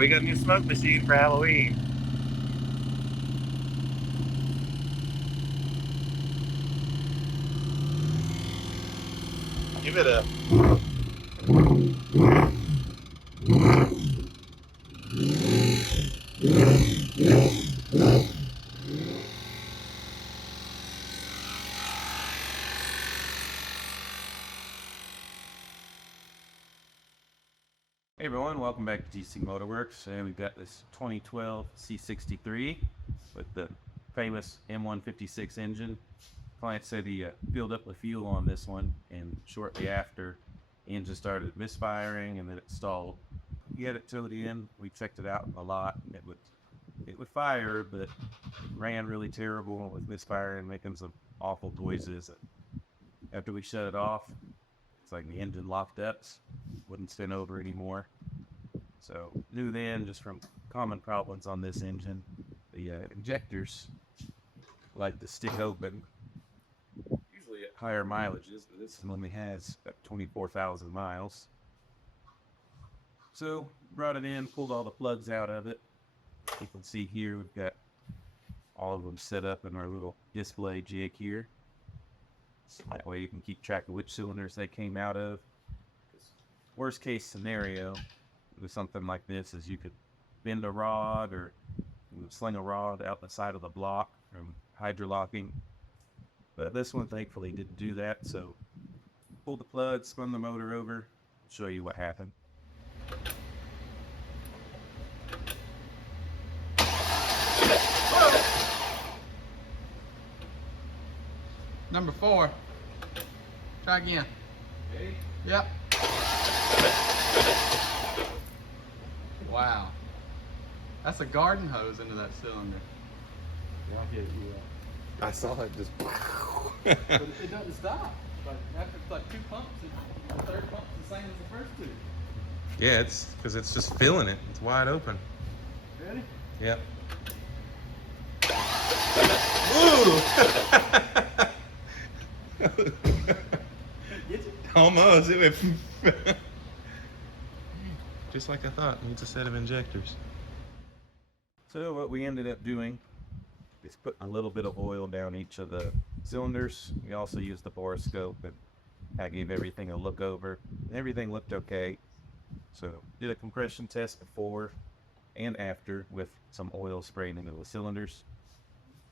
we got a new smoke machine for Halloween. Give it a... Hey everyone, welcome back to GC Motorworks. And we've got this 2012 C63 with the famous M156 engine. Client said he filled up the fuel on this one, and shortly after, the engine started misfiring and then it stalled. He had it towed in. We checked it out a lot. It would fire, but it ran really terrible with misfiring, making some awful noises. After we shut it off, it's like the engine locked up, wouldn't spin over anymore. So knew then, just from common problems on this engine, the injectors like to stick open. Usually at higher mileages, but this one only has 24,000 miles. So brought it in, pulled all the plugs out of it. You can see here we've got all of them set up in our little display jig here. So that way you can keep track of which cylinders they came out of. Worst case scenario with something like this is you could bend a rod or sling a rod out the side of the block from hydrolocking. But this one thankfully didn't do that, so pulled the plug, spun the motor over, show you what happened. Number 4. Try again. Ready? Yep. Wow. That's a garden hose into that cylinder. I saw it just... But it doesn't stop. Like, after it's like 2 pumps, the third pump's the same as the first 2. Yeah, it's because it's just filling it. It's wide open. Ready? Yep. Ooh! Get you? Almost. It went just like I thought. Needs a set of injectors. So what we ended up doing is putting a little bit of oil down each of the cylinders. We also used the borescope, and I gave everything a look over. Everything looked okay. So did a compression test before and after with some oil spraying into the cylinders.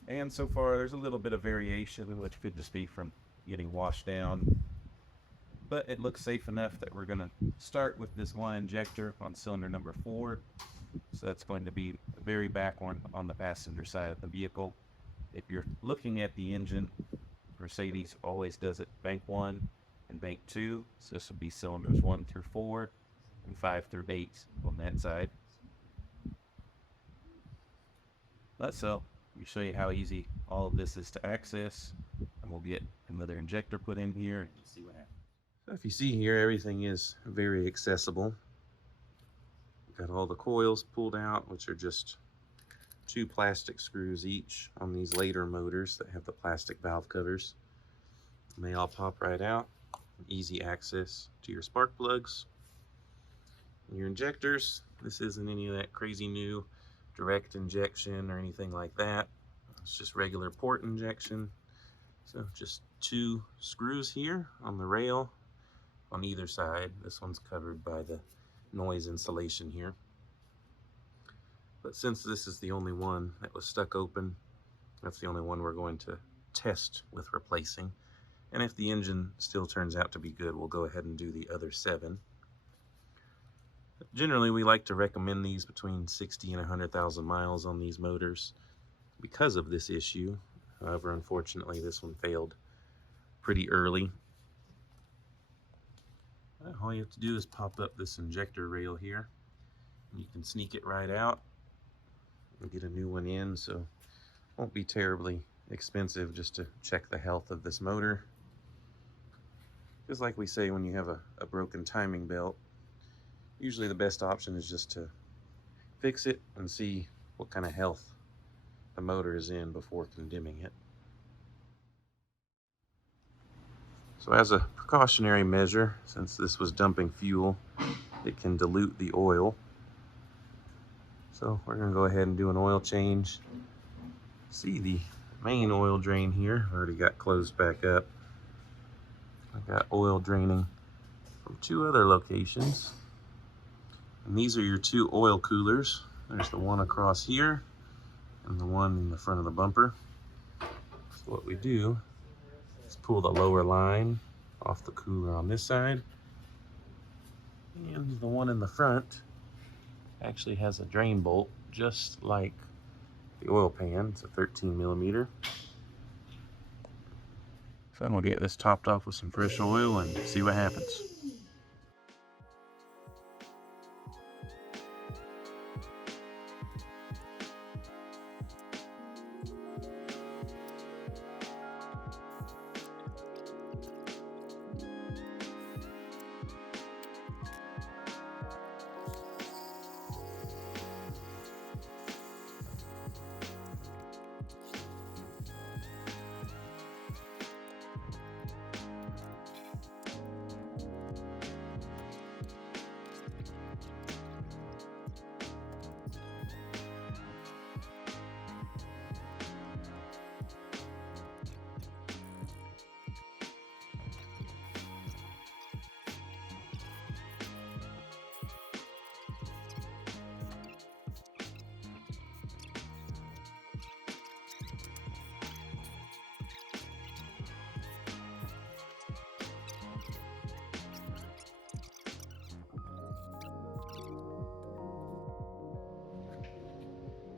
And so far there's a little bit of variation, which could just be from getting washed down. But it looks safe enough that we're going to start with this one injector on cylinder number 4. So that's going to be the very back one on the passenger side of the vehicle. If you're looking at the engine, Mercedes always does it bank 1 and bank 2. So this would be cylinders 1 through 4 and 5 through 8 on that side. So let me show you how easy all of this is to access, and we'll get another injector put in here and see what happens. So if you see here, everything is very accessible. Got all the coils pulled out, which are just 2 plastic screws each on these later motors that have the plastic valve covers. And they all pop right out. Easy access to your spark plugs. And your injectors, this isn't any of that crazy new direct injection or anything like that. It's just regular port injection. So just 2 screws here on the rail on either side. This one's covered by the noise insulation here. But since this is the only one that was stuck open, that's the only one we're going to test with replacing. And if the engine still turns out to be good, we'll go ahead and do the other 7. But generally, we like to recommend these between 60 and 100,000 miles on these motors because of this issue. However, unfortunately, this one failed pretty early. All you have to do is pop up this injector rail here. You can sneak it right out and get a new one in, so it won't be terribly expensive just to check the health of this motor. Just like we say when you have a broken timing belt, usually the best option is just to fix it and see what kind of health the motor is in before condemning it. So as a precautionary measure, since this was dumping fuel, it can dilute the oil. So we're gonna go ahead and do an oil change. See the main oil drain here, already got closed back up. I got oil draining from 2 other locations. And these are your 2 oil coolers. There's the one across here and the one in the front of the bumper. So what we do is pull the lower line off the cooler on this side. And the one in the front actually has a drain bolt just like the oil pan. It's a 13mm. So I'm gonna get this topped off with some fresh oil and see what happens.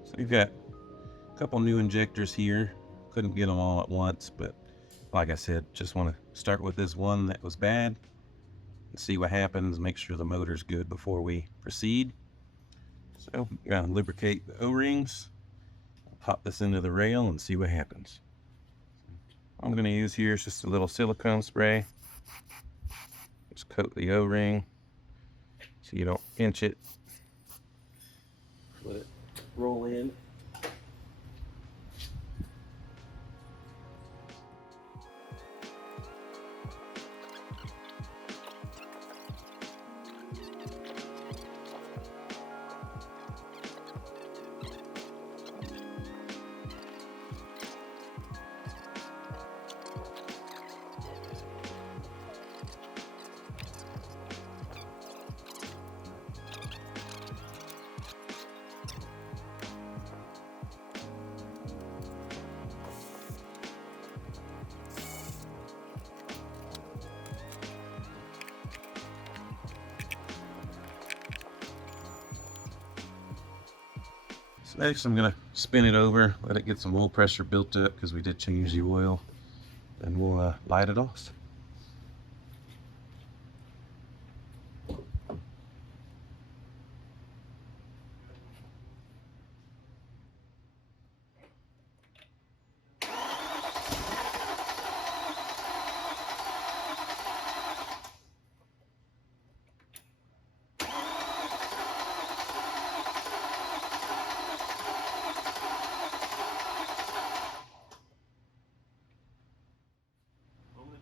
So we've got a couple new injectors here. Couldn't get them all at once, but like I said, just want to start with this one that was bad and see what happens, make sure the motor's good before we proceed. So we're gonna lubricate the O-rings, pop this into the rail and see what happens. All I'm gonna use here is just a little silicone spray. Just coat the O-ring so you don't pinch it. Let it roll in. So next I'm gonna spin it over, let it get some oil pressure built up because we did change the oil, and we'll light it off.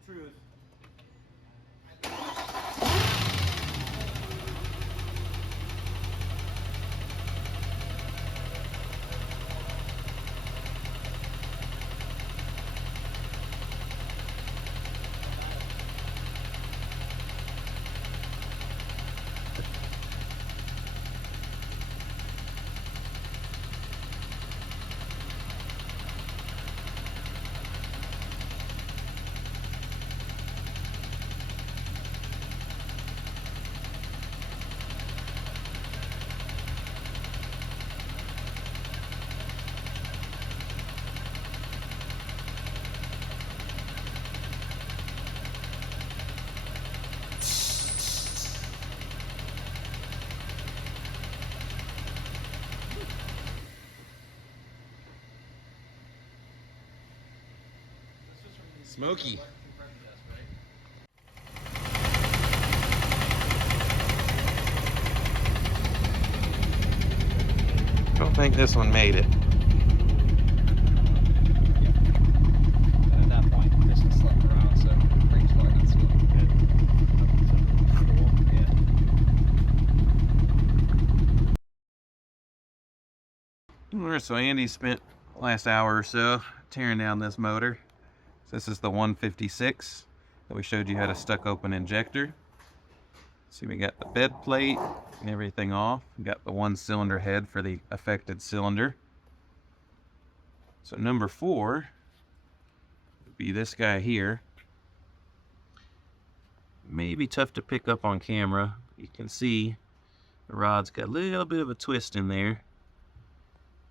Truth. Smoky. Don't think this one made it. Alright, so Andy spent the last hour or so tearing down this motor. So this is the 156 that we showed you had a stuck open injector. See, we got the bed plate and everything off. We got the 1-cylinder head for the affected cylinder. So number 4 would be this guy here. Maybe tough to pick up on camera. You can see the rod's got a little bit of a twist in there.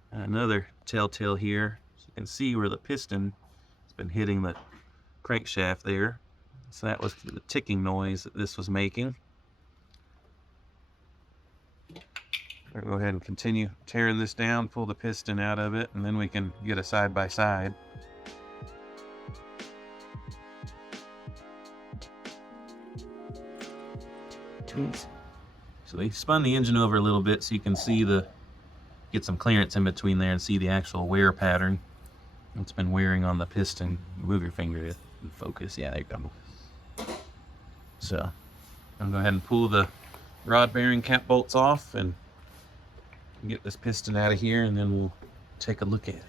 Another telltale here. So you can see where the piston has been hitting the crankshaft there. So that was the ticking noise that this was making. I'll go ahead and continue tearing this down, pull the piston out of it, and then we can get a side-by-side. So they spun the engine over a little bit so you can see get some clearance in between there and see the actual wear pattern. It's been wearing on the piston. Move your finger to focus. Yeah, there you go. So I'll go ahead and pull the rod bearing cap bolts off and get this piston out of here, and then we'll take a look at it.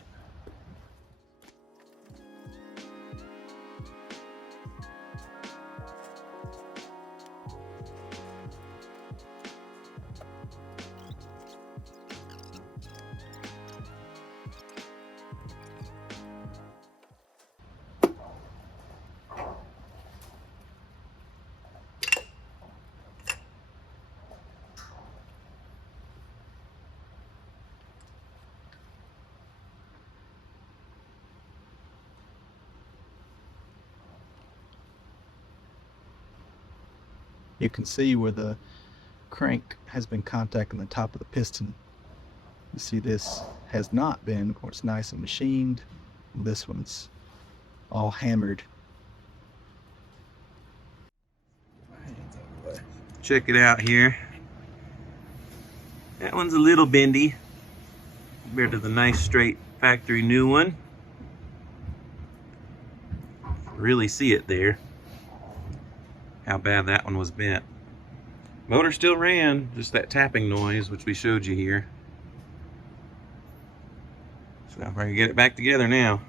You can see where the crank has been contacting the top of the piston. You see this has not been, of course, nice and machined. This one's all hammered. Check it out here. That one's a little bendy compared to the nice straight factory new one. Really see it there. How bad that one was bent. Motor still ran, just that tapping noise, which we showed you here. So I'm going to get it back together now.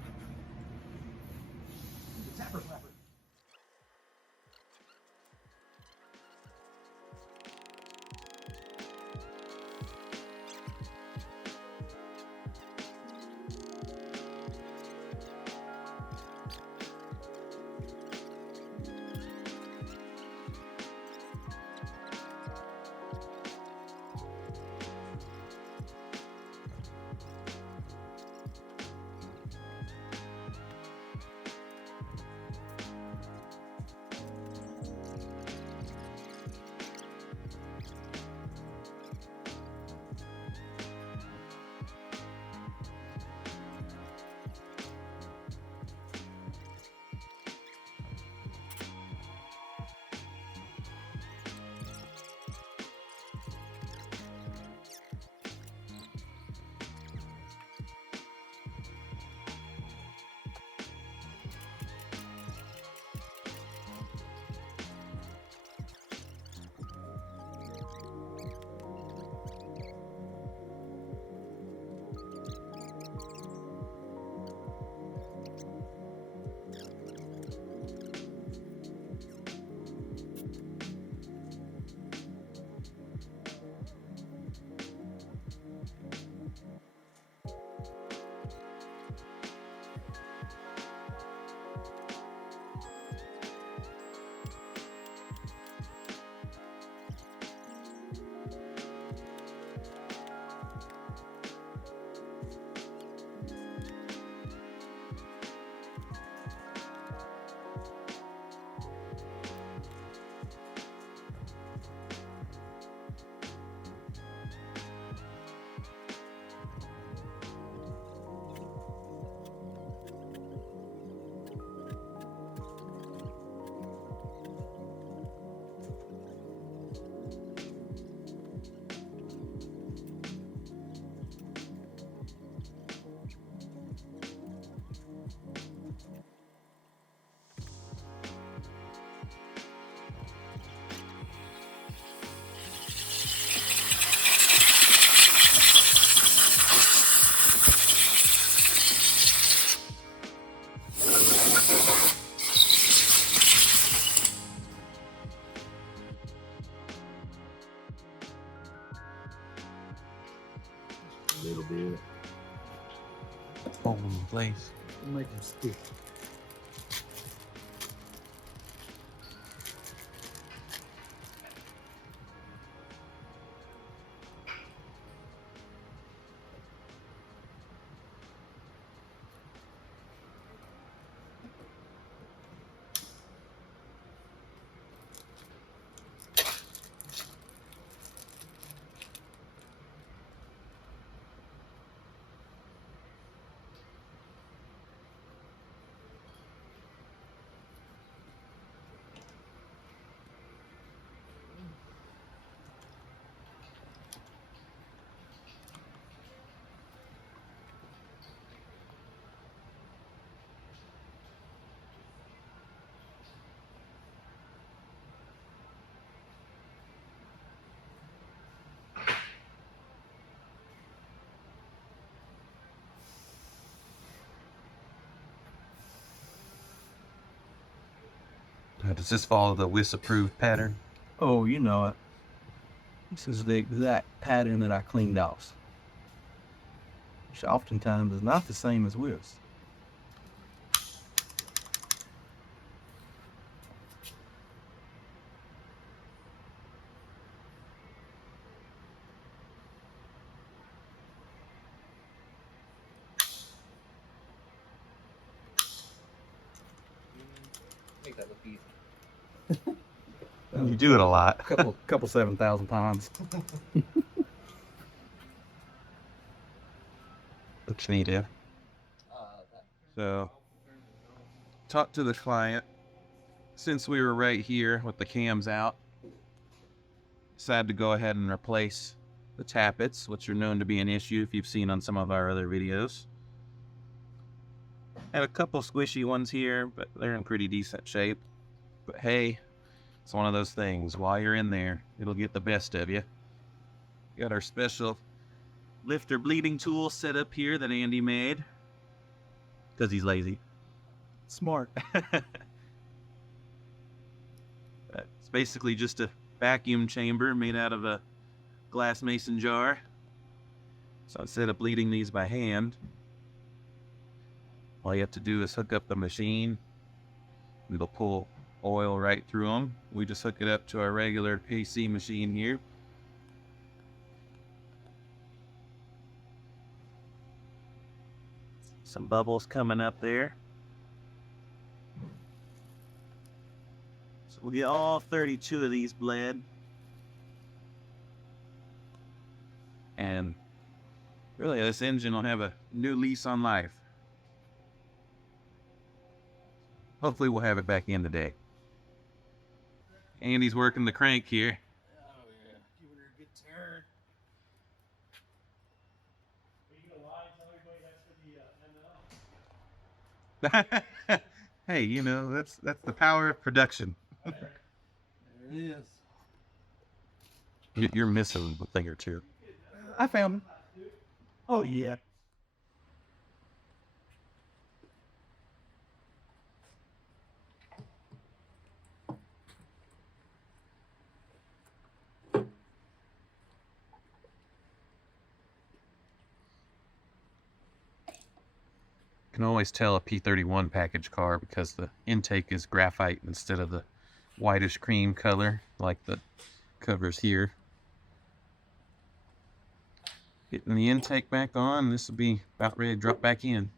little bit. Hold them in place. Make them stick. Does this follow the WIS approved pattern? Oh, you know it. This is the exact pattern that I cleaned off, which oftentimes is not the same as Will's. Make that look easy. You do it a lot. Couple 7,000 times. What you need to. So, talk to the client. Since we were right here with the cams out, decided to go ahead and replace the tappets, which are known to be an issue if you've seen on some of our other videos. Had a couple squishy ones here, but they're in pretty decent shape. But hey, it's one of those things. While you're in there, it'll get the best of you. Got our special lifter bleeding tool set up here that Andy made because he's lazy. Smart. It's basically just a vacuum chamber made out of a glass mason jar. So instead of bleeding these by hand, all you have to do is hook up the machine. It'll pull oil right through them. We just hook it up to our regular PC machine here. Some bubbles coming up there. So we'll get all 32 of these bled. And really, this engine will have a new lease on life. Hopefully we'll have it back in today. Andy's working the crank here. Oh yeah, giving her a good turn. Hey, you know, that's the power of production. There it is. You're missing a thing or two. I found him. Oh, yeah. Can always tell a P31 package car because the intake is graphite instead of the whitish cream color like the covers here. Getting the intake back on, this will be about ready to drop back in.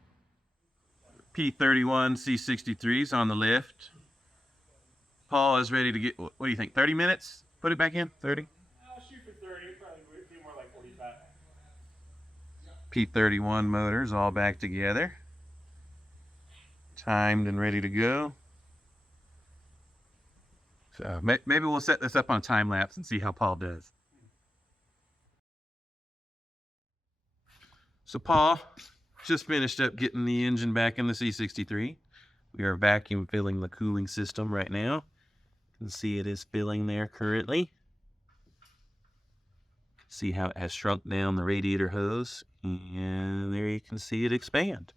P31 C63s on the lift. Paul is ready to get, what do you think, 30 minutes? Put it back in, 30? I'll shoot for 30, probably be more like 45. P31 motors all back together. Timed and ready to go. So maybe we'll set this up on a time lapse and see how Paul does. So Paul just finished up getting the engine back in the C63. We are vacuum filling the cooling system right now. You can see it is filling there currently. See how it has shrunk down the radiator hose, and there you can see it expand.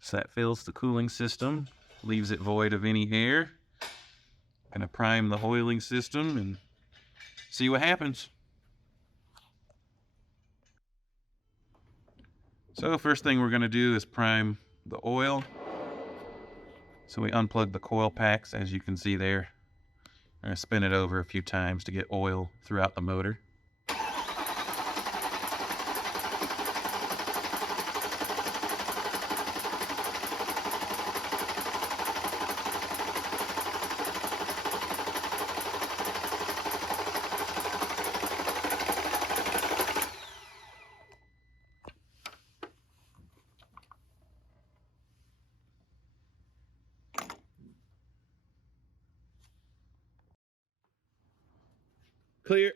So that fills the cooling system, leaves it void of any air. Gonna prime the oiling system and see what happens. So first thing we're going to do is prime the oil. So we unplug the coil packs, as you can see there. I'm going to spin it over a few times to get oil throughout the motor. Clear.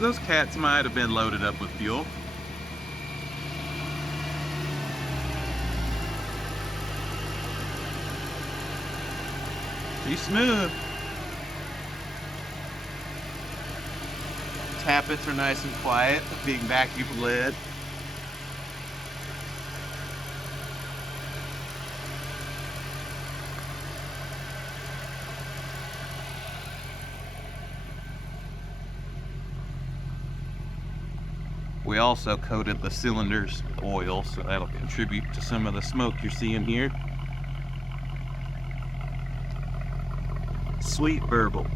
Those cats might have been loaded up with fuel. Pretty smooth. Tappets are nice and quiet, being vacuum led. We also coated the cylinders with oil, so that'll contribute to some of the smoke you're seeing here. Sweet burble.